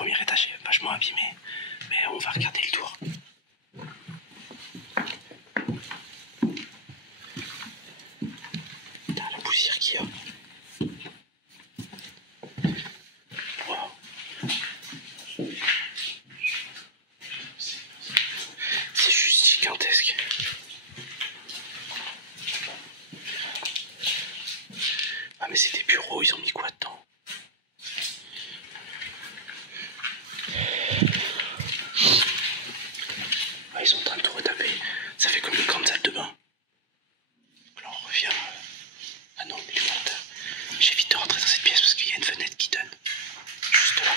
premier étage est vachement abîmé, mais on va regarder le tour. Putain, la poussière qu'il y a. Wow. C'est juste gigantesque. Ah mais c'est des bureaux, ils ont mis quoi dedans? Ah, ils sont en train de tout retaper. Ça fait comme une grande salle de bain. Là on revient... Ah non, mais j'évite de rentrer dans cette pièce parce qu'il y a une fenêtre qui donne. Juste là.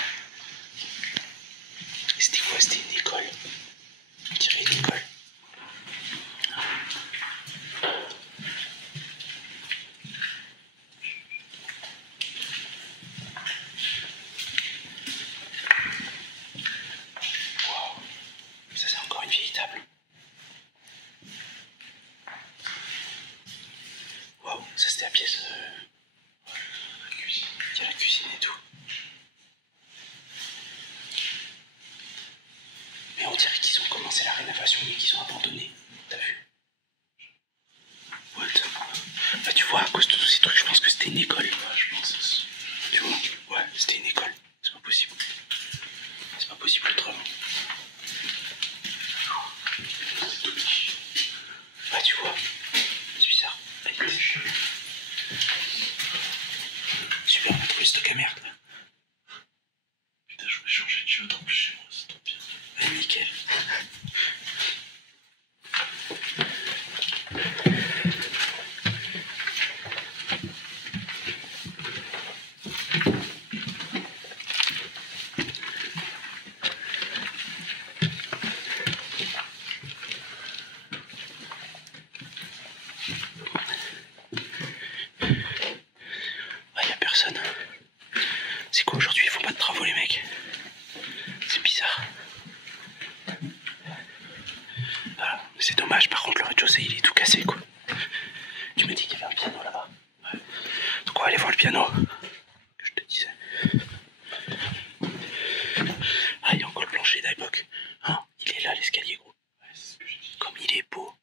Et c'était quoi? C'était une école. On dirait une école. Wow. Ça c'est encore une vieille table. Wow, ça c'était la pièce... la cuisine. Il y a la cuisine et tout. Mais on dirait qu'ils ont commencé la rénovation mais qu'ils ont abandonné. T'as vu? What? Bah tu vois, à cause de tous ces trucs, je pense que c'était une école. Ouais, je pense aussi. Tu vois? Ouais, c'était une école. C'est pas possible. C'est pas possible autrement. C'est tout petit. Bah tu vois, c'est bizarre. Super, on a trouvé ce truc à merde. Putain, je vais changer de chiotte en plus chez moi, c'est trop bien. Ouais, nickel. Ah, y a personne. C'est quoi aujourd'hui? Ils font pas de travaux les mecs. C'est bizarre. Voilà, c'est dommage, par contre le rez-de-chaussée il est tout cassé quoi. Tu me dis qu'il y avait un piano là-bas. Ouais. Donc on va aller voir le piano. Que je te disais. Ah, il y a encore le plancher d'époque. Hein, il est là l'escalier gros. Ouais, c'est ce que j'ai dit. Comme il est beau.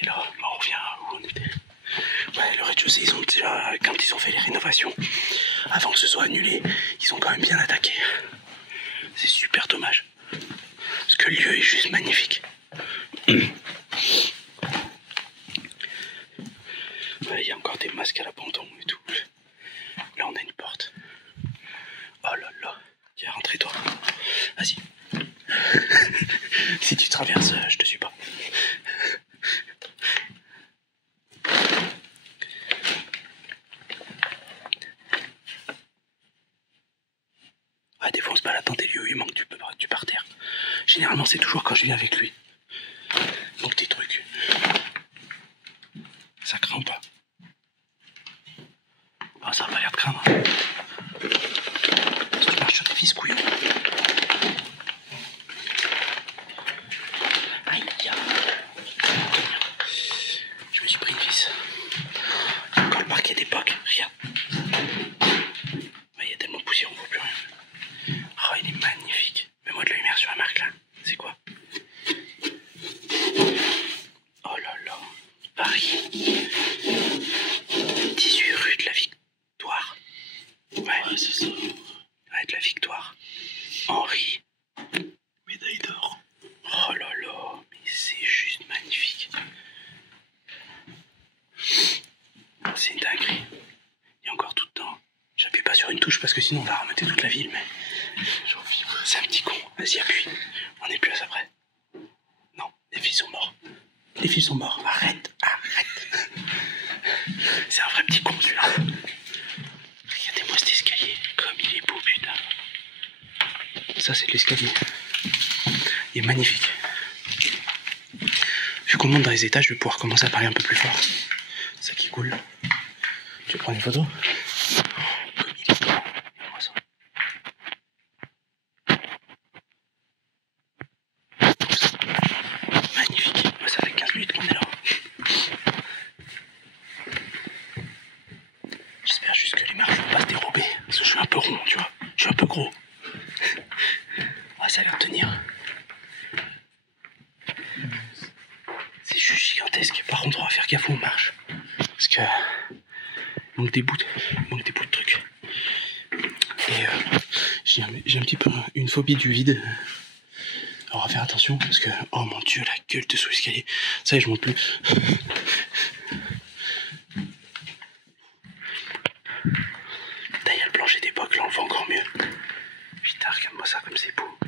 Et là, bah, on revient où on était. Ouais, le rez-de-chaussée, ils ont déjà, quand ils ont fait les rénovations, avant que ce soit annulé, ils ont quand même bien attaqué. C'est super dommage. Parce que le lieu est juste magnifique. Il y a encore des masques à l'abandon et tout. Là, on a une porte. Oh là là. Tiens, rentrez-toi. Vas-y. Si tu traverses, je te suis pas. Ah, des fois, on se balade dans des lieux où il manque du parterre. Généralement, c'est toujours quand je viens avec lui. Donc, des trucs. Ça craint pas. Ah, ça a pas l'air de craindre. Si tu marches sur des vis couillons. Aïe. Je me suis pris une vis. Il y a encore le parquet d'époque. Regarde. Il y a tellement de poussière, on voit plus rien. Oh, il est magnifique. Mets-moi de la lumière sur la marque là. C'est quoi? Oh là là. Paris. 18 rue de la Victoire. Ouais, c'est ça. Ouais, de la Victoire. Henri. Médaille d'or. Oh là là. Mais c'est juste magnifique. C'est une dinguerie. Il y a encore tout dedans. J'appuie pas sur une touche parce que sinon on va remonter toute la ville, mais c'est un petit con. Vas-y, appuie. On est plus à ça près. Non, les filles sont morts. Les filles sont morts. Arrête. C'est un vrai petit con celui-là. Regardez-moi cet escalier. Comme il est beau, putain. Ça, c'est l'escalier. Il est magnifique. Vu qu'on monte dans les étages, je vais pouvoir commencer à parler un peu plus fort. C'est ça qui est cool. Tu veux prendre une photo? Comme il est beau. Regarde-moi ça. Magnifique. Moi, ça fait 15 minutes qu'on est là. J'espère fourbé, parce que je suis un peu rond, tu vois. Je suis un peu gros. Ah, ça a l'air de tenir. C'est juste gigantesque. Par contre, on va faire gaffe où on marche. Parce que... il manque des bouts de trucs. Et j'ai un petit peu une phobie du vide. Alors, on va faire attention, parce que... oh mon dieu, la gueule de sous l'escalier. Ça y est, je monte plus. D'ailleurs, le plancher d'époque, là, on le voit encore mieux. Putain, regarde-moi ça comme c'est beau.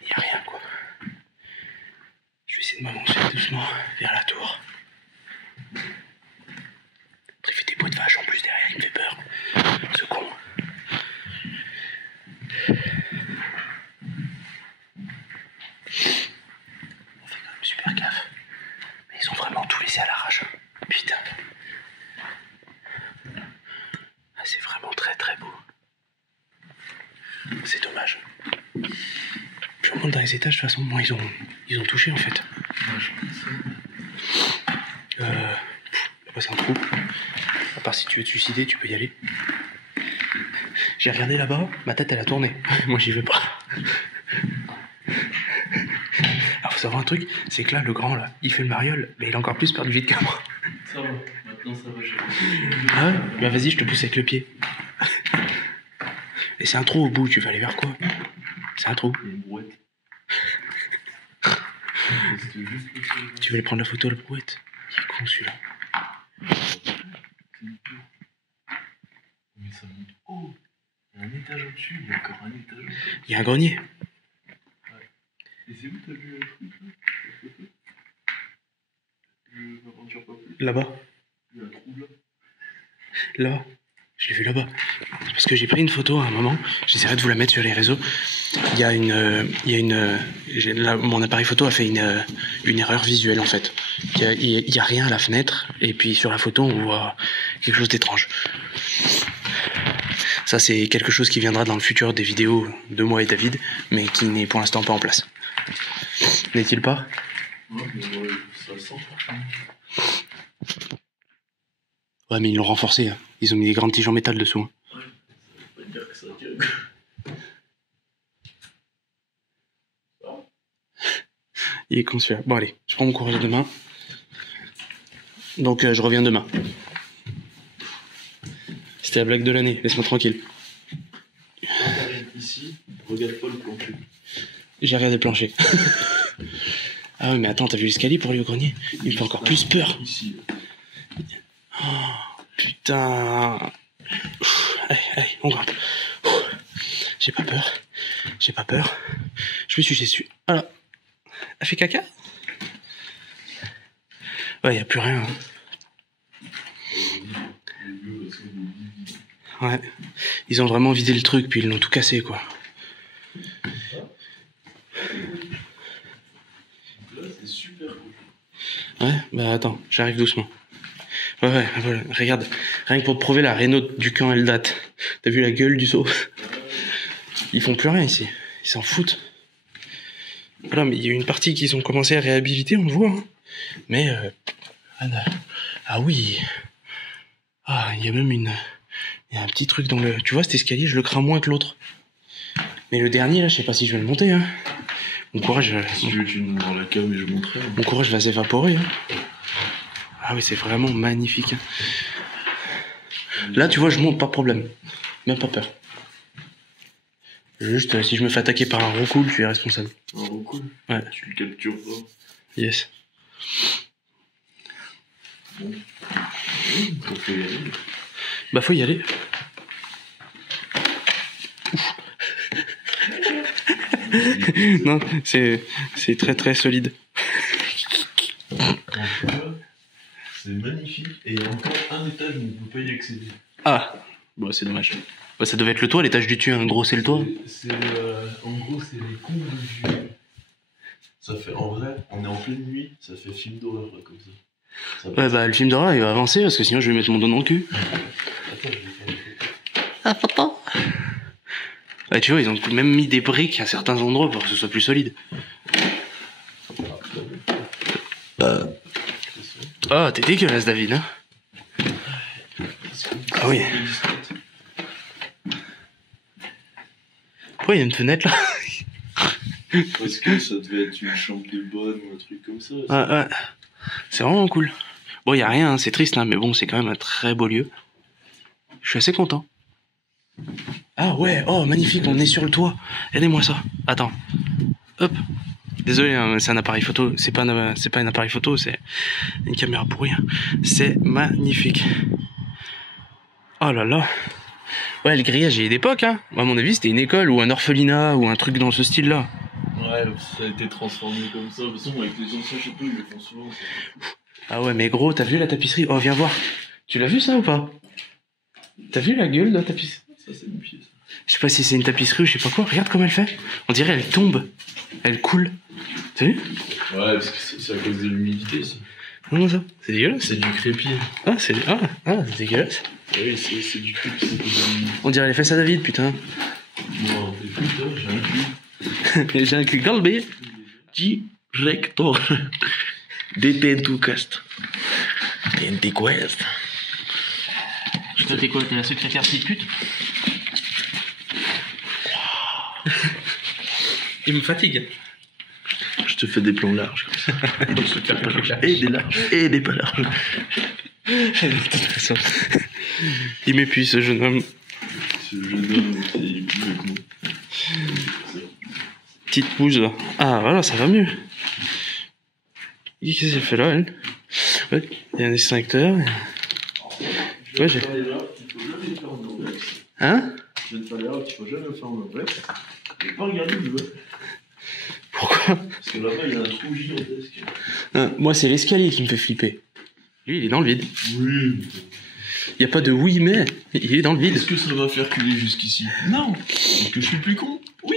Il n'y a rien, quoi. Je vais essayer de m'avancer doucement vers la tour. Il fait des bois de vache en plus derrière, il me fait peur. Ce con. On fait quand même super gaffe. Mais ils ont vraiment tout laissé à l'arrache. Putain. Ah, c'est vraiment très très beau. C'est dommage. Je remonte dans les étages, de toute façon, moi ils ont touché en fait. Là-bas c'est un trou. À part si tu veux te suicider, tu peux y aller. J'ai regardé là-bas, ma tête elle a tourné. Moi j'y vais pas. Alors faut savoir un truc, c'est que là le grand là, il fait le mariole, mais il a encore plus peur du vide que moi. Ça va, maintenant ça va, j'ai... Ah ouais? Bah vas-y, je te pousse avec le pied. Et c'est un trou au bout, tu vas aller vers quoi? C'est un trou. Il y a une brouette. Tu veux aller prendre la photo de la brouette? Il est con celui-là. C'est une tour. Mais ça monte haut. Il y a un étage au-dessus, il y a encore un étage au-dessus. Il y a un grenier. Ouais. Et c'est où t'as vu le truc là? La photo? L'aventure pas plus. Là-bas. Il y a un trou là. Là. Je l'ai vu là-bas. Parce que j'ai pris une photo à un moment. J'essaierai de vous la mettre sur les réseaux. Là, mon appareil photo a fait une erreur visuelle en fait. Il y a rien à la fenêtre. Et puis sur la photo, on voit quelque chose d'étrange. Ça, c'est quelque chose qui viendra dans le futur des vidéos de moi et David, mais qui n'est pour l'instant pas en place. N'est-il pas? Ouais, mais ouais, ça sent franchement. Ouais, mais ils l'ont renforcé. Hein. Ils ont mis des grandes tiges en métal dessous. Hein. Ouais, ça veut pas dire que ça tire. Il est con celui-là. Bon allez, je prends mon courrier demain. Donc je reviens demain. C'était la blague de l'année, laisse-moi tranquille. Quand t'arrives ici, regarde pas le plancher. J'ai regardé le plancher. Ah ouais, mais attends, t'as vu l'escalier pour aller au grenier? Il me fait encore plus peur. Ici. Oh, putain. Allez, on grimpe. J'ai pas peur. J'ai pas peur. Je me suis dessus. Ah, elle fait caca? Ouais, y a plus rien. Hein. Ouais. Ils ont vraiment vidé le truc, puis ils l'ont tout cassé, quoi. Là, c'est super cool. Ouais, bah attends, j'arrive doucement. Ouais, voilà, regarde. Rien que pour te prouver, la Renault du camp, elle date. T'as vu la gueule du seau? Ils font plus rien ici. Ils s'en foutent. Voilà, mais il y a une partie qu'ils ont commencé à réhabiliter, on le voit. Hein. Mais... ah oui. Ah, il y a même il y a un petit truc dans le... Tu vois, cet escalier, je le crains moins que l'autre. Mais le dernier, là, je sais pas si je vais le monter. Hein. Mon courage... Si tu veux, tu nous dans la cave et je montrerai. Mon courage va s'évaporer. Hein. Ah oui, c'est vraiment magnifique. Hein. Là, tu vois, je monte, pas de problème. Même pas peur. Juste, si je me fais attaquer par un roucoule, tu es responsable. Un roucoule? Ouais. Tu le captures pas? Yes. Bon. Faut y aller. Bah, faut y aller. Non, c'est très très solide. En tout cas, c'est magnifique. Et il y a encore un étage où on ne peut pas y accéder. Ah, bon, c'est dommage. Bah, ça devait être le toit, l'étage du dessus, en gros, c'est le toit. En gros, c'est les combles du... Ça fait, en vrai, on est en pleine nuit, ça fait film d'horreur, là, comme ça. Ouais, bah, le film d'horreur, il va avancer, parce que sinon, je vais mettre mon doigt dans le cul. Attends, je vais faire une photo. Ah, papa. Ouais, tu vois, ils ont même mis des briques à certains endroits pour que ce soit plus solide. Ah, t'es dégueulasse, David, hein. Ah oui. pourquoi il y a une fenêtre là? Parce que ça devait être une chambre de bonne ou un truc comme ça. Ouais. C'est vraiment cool. Bon, il y a rien, hein, c'est triste, hein, mais bon, c'est quand même un très beau lieu. Je suis assez content. Ah ouais, oh magnifique, on est sur le toit. Regardez-moi ça. Attends. Hop. Désolé, hein, c'est un appareil photo. C'est pas un appareil photo, c'est une caméra pourrie. Hein. C'est magnifique. Oh là là. Ouais, le grillage il est d'époque, hein. À mon avis, c'était une école ou un orphelinat ou un truc dans ce style-là. Ouais, ça a été transformé comme ça. De toute façon, avec les anciens châteaux, ils le font souvent. Ça. Ah ouais, mais gros, t'as vu la tapisserie? Oh, viens voir. Tu l'as vu ça ou pas? T'as vu la gueule de la tapisserie? Ça, c'est une pièce. Je sais pas si c'est une tapisserie ou je sais pas quoi. Regarde comme elle fait. On dirait elle tombe. Elle coule. T'as vu? Ouais, parce que c'est à cause de l'humidité, ça. Comment ça? C'est dégueulasse. C'est du crépier. Ah, c'est c'est dégueulasse. Oui, c'est du crépier. On dirait les fesses à David, putain. Non, écoute, j'ai un cul. J'ai un cul galbé. Director. Detentucast. Tentequest. Toi, t'es quoi? T'es la secrétaire petite pute? Il me fatigue. Je te fais des plans larges comme ça. Et des larges. Et des pas larges. De toute façon, il m'épuise ce jeune homme. Ce jeune homme, il est plus vieux que nous. Petite pousse là. Ah voilà, ça va mieux. Qu'est-ce qu'elle fait là, elle? Ouais, il y a un extincteur. Ouais, j'ai. Hein? Je viens de faire l'erreur qu'il faut jamais faire en vrai. Et pas regarder où je veux. Pourquoi? Parce que là-bas, il y a un trou gigantesque. Moi, c'est l'escalier qui me fait flipper. Lui, il est dans le vide. Oui. Il n'y a pas de oui, mais il est dans le vide. Est-ce que ça va faire culer jusqu'ici? Non. Est-ce que je suis plus con? Oui.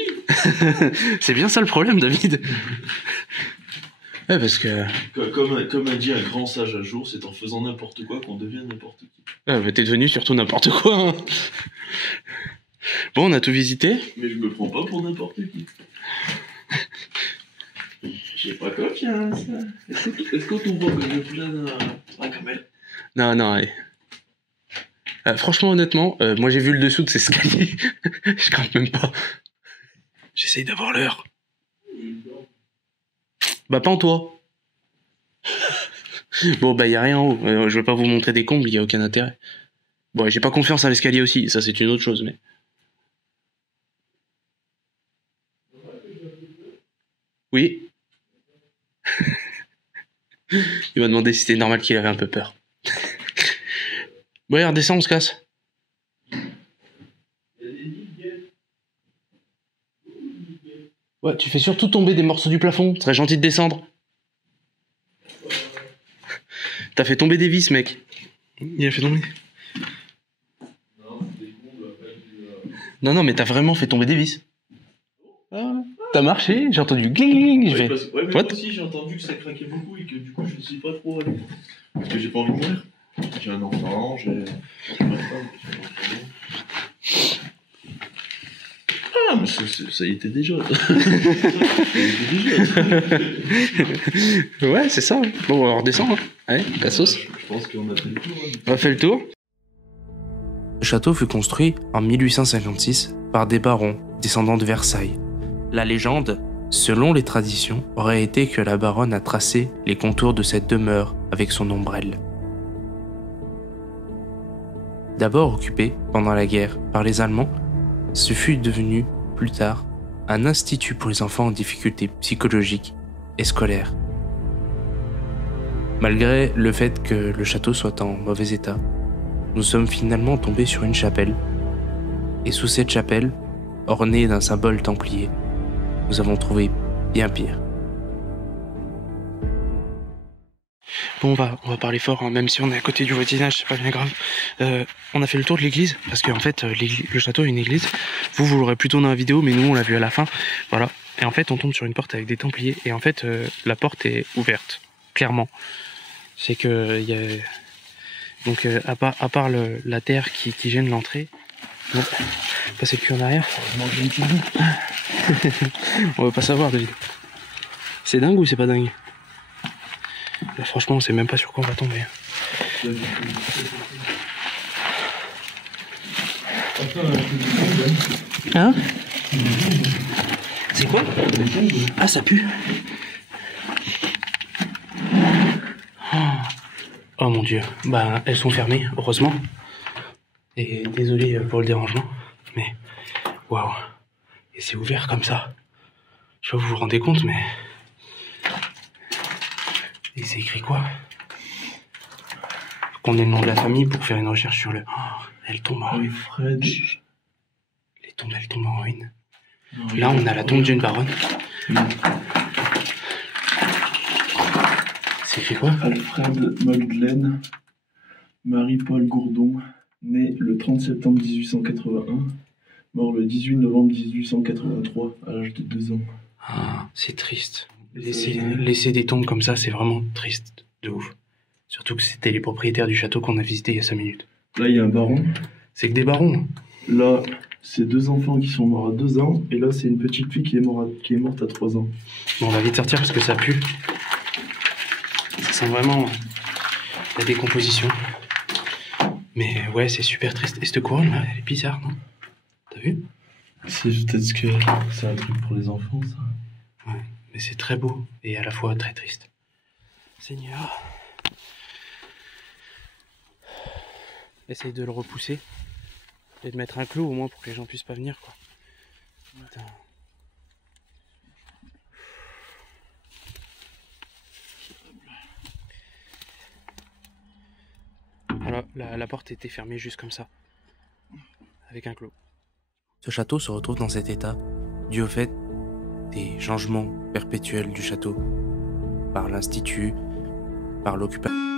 C'est bien ça le problème, David. Ouais, parce que. Comme a dit un grand sage un jour, c'est en faisant n'importe quoi qu'on devient n'importe qui. Ah, bah, t'es devenu surtout n'importe quoi. Hein. Bon, on a tout visité. Mais je me prends pas pour n'importe qui. J'ai pas confiance. Est-ce qu'on voit que je plane à Kamel? Non, allez. Franchement, honnêtement, moi j'ai vu le dessous de ces escaliers. Je crains même pas. J'essaye d'avoir l'heure. Bah, pas en toi. Bon, bah, y a rien en haut. Je vais pas vous montrer des combles, y a aucun intérêt. Bon, j'ai pas confiance à l'escalier aussi, ça c'est une autre chose, mais. Oui. Il m'a demandé si c'était normal qu'il avait un peu peur. Bon, allez, redescends, on se casse. Ouais, tu fais surtout tomber des morceaux du plafond. Ce serait gentil de descendre. T'as fait tomber des vis, mec. Il a fait tomber. Non, mais t'as vraiment fait tomber des vis. Ah, t'as marché, j'ai entendu gling. Ouais, mais moi aussi j'ai entendu que ça craquait beaucoup et que du coup je ne suis pas trop allé. Parce que j'ai pas envie de mourir. J'ai un enfant, j'ai ma femme, Ah, mais ça y était déjà. Ouais, c'est ça. Bon, on redescend. Hein. Allez, cassos. Je pense qu'on a fait le tour. On a fait le tour. Le château fut construit en 1856 par des barons descendants de Versailles. La légende, selon les traditions, aurait été que la baronne a tracé les contours de cette demeure avec son ombrelle. D'abord occupé pendant la guerre par les Allemands, ce fut devenu, plus tard, un institut pour les enfants en difficulté psychologiques et scolaires. Malgré le fait que le château soit en mauvais état, nous sommes finalement tombés sur une chapelle. Et sous cette chapelle, ornée d'un symbole templier, nous avons trouvé bien pire. Bon, on va parler fort, hein, même si on est à côté du voisinage, c'est pas bien grave. On a fait le tour de l'église, parce qu'en fait, le château est une église. Vous l'aurez plutôt dans la vidéo, mais nous, on l'a vu à la fin. Voilà. Et en fait, on tombe sur une porte avec des templiers, et en fait, la porte est ouverte, clairement. C'est que, il y a... Donc, à part la terre qui gêne l'entrée, bon, passer le cul en arrière. Manger une petite boue. On va pas savoir, David. C'est dingue ou c'est pas dingue? Là, franchement, on sait même pas sur quoi on va tomber. Hein? C'est quoi? Ah, ça pue. Oh mon dieu. Bah, elles sont fermées, heureusement. Et désolé pour le dérangement, mais waouh. Et c'est ouvert comme ça. Je sais pas si vous vous rendez compte, mais... Et c'est écrit quoi? Faut qu'on ait le nom de la famille pour faire une recherche sur le... Oh, elle tombe en ruine. Fred. Elle tombe en ruine. Là, on a la tombe d'une baronne. C'est écrit quoi? Alfred Magdeleine, Marie-Paul Gourdon, né le 30 septembre 1881, mort le 18 novembre 1883, à l'âge de 2 ans. Ah, c'est triste. Laisser des tombes comme ça, c'est vraiment triste. De ouf. Surtout que c'était les propriétaires du château qu'on a visité il y a 5 minutes. Là, il y a un baron. C'est que des barons. Là, c'est 2 enfants qui sont morts à 2 ans. Et là, c'est une petite fille qui est morte à 3 ans. Bon, on va vite sortir parce que ça pue. Ça sent vraiment la décomposition. Mais ouais, c'est super triste. Et cette couronne là, elle est bizarre, non? T'as vu? C'est peut-être que c'est un truc pour les enfants, ça. Ouais, mais c'est très beau et à la fois très triste. Seigneur. Essaye de le repousser et de mettre un clou au moins pour que les gens puissent pas venir, quoi. Putain. Voilà, la porte était fermée juste comme ça, avec un clou. Ce château se retrouve dans cet état dû au fait des changements perpétuels du château par l'institut, par l'occupation.